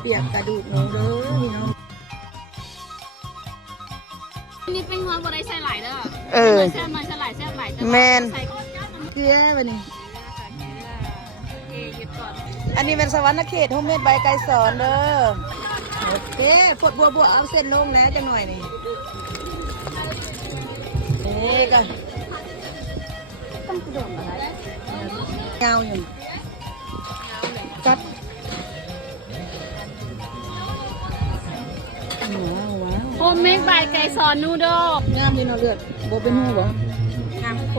เปียกกระดูกหนูเด้อพี่น้องนี่เป็นหัวบดได้ใส่หลายเด้อแซ่บมันใส่หลายแซ่บหลาย แมนเกลือวันนี้อันนี้เป็นสวรรค์เขตโฮมเมดใบไก่สอนเด้อโอเคพวกบัวเอาเส้นลงแล้วจะหน่อยนี่นี่ก็ต้องกระโดดอะไรยาวอยู่กัดโฮมเมดใบไก่ซอนนูโดงามดีเนาะเลือดโบเป็นหูบ่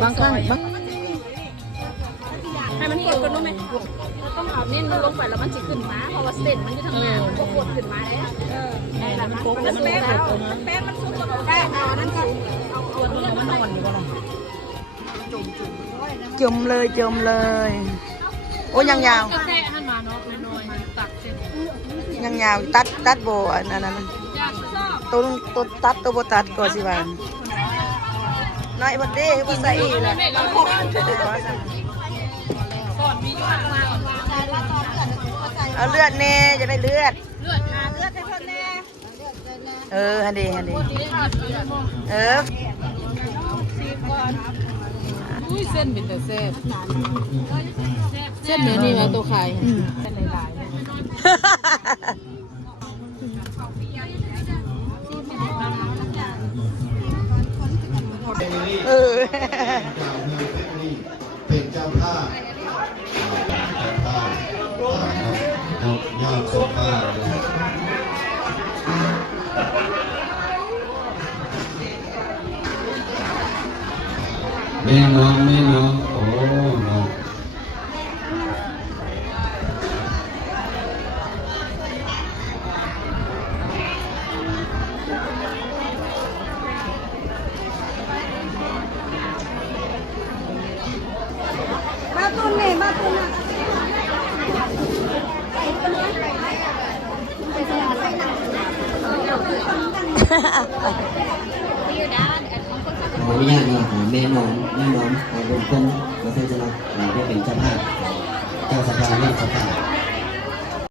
บางครั้งให้มันกดกันรู้ไหมเราต้องเอาเน้นลงไปแล้วมันจะขึ้นมาเพราะว่าเส้นมันจะทำงานมันก็กดขึ้นมาแล้วนี่แหละมันแป้งมันซุกกับแป้งเอานั่นก็เอาตัวนี้มันนอนอยู่ก่อนจมเลยโอ้ยังยาวก็แค่หันมาเนาะน้อยตัดเส้นยังยาวตัดโบอันนั้นตัวตัดตัวโบตัดก่อนสิวันน้อยบดเด้บดใส่อีกเลยเอาเลือดเน่จะได้เลือดให้เพิ่นเน่ฮันดีอุ้ยเส้นเป็นแต่แซ่บเส้นเนื้อนี่นะตัวไข่เส้นหลายเป็นเจ้าภาพยอดสุภาพแม่น้องโอ้น้องมาตุนนี่มาตุนนะขออนุญาตเราหาแม่น้องของคนมาเพื่อจะรับได้เป็นเจ้าภาพเจ้าสภาเรื่องสภา